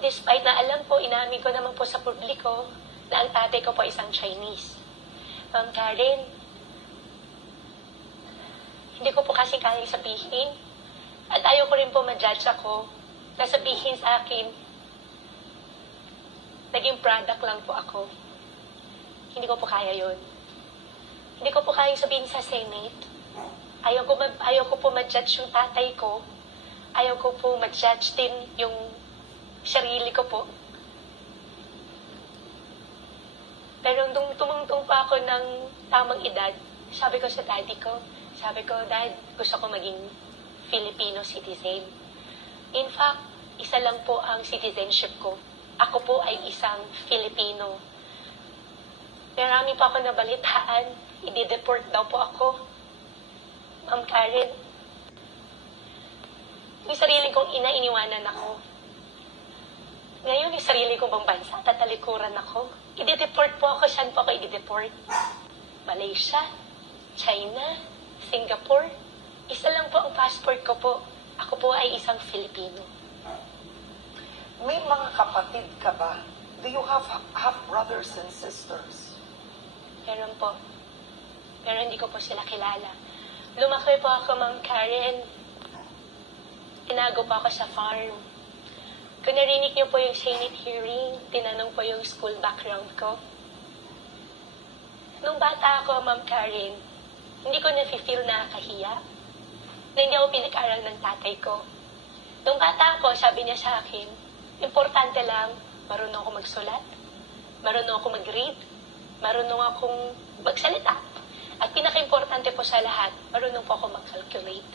Despite na alam po, inamin ko naman po sa publiko na ang tatay ko po isang Chinese. Ma'am Karen, hindi ko po kasi kayang sabihin. At ayaw ko rin po ma-judge ako na sabihin sa akin, naging product lang po ako. Hindi ko po kaya yun. Hindi ko po kayang sabihin sa Senate. Ayaw ko po ma-judge yung tatay ko. Ayaw ko po ma-judge din yung sarili ko po. Pero nung tumungtong pa ako ng tamang edad, sabi ko sa daddy ko, Dad, gusto ko maging Filipino citizen. In fact, isa lang po ang citizenship ko. Ako po ay isang Filipino. Marami pa ako nabalitaan, i-deport daw po ako. Ma'am Karen, yung sarili kong ina, iniwanan ako. Ngayon, yung sarili kong bang bansa, tatalikuran ako. I-deport po ako. Saan po ako i-deport? Malaysia, China, Singapore. Isa lang po ang passport ko po. Ako po ay isang Filipino. May mga kapatid ka ba? Do you have half-brothers and sisters? Meron po. Pero hindi ko po sila kilala. Lumaki po ako, Ma'am Karen. Tinago po ako sa farm. Kung narinig niyo po yung Senate hearing, tinanong po yung school background ko. Nung bata ako, Ma'am Karen, hindi ko na-feel nakakahiya na hindi ako pinag-aral ng tatay ko. Nung bata ako, sabi niya sa akin, importante lang, marunong ako magsulat, marunong ako mag-read, marunong akong magsalita. At pinaka-importante po sa lahat, marunong po ako mag-calculate.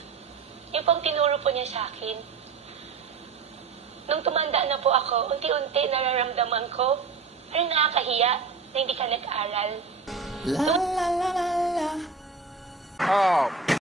Yung pong tinuro po niya sa akin. Nung tumanda na po ako, unti-unti nararamdaman ko, parang nakakahiya na hindi ka nag-aral. La la la la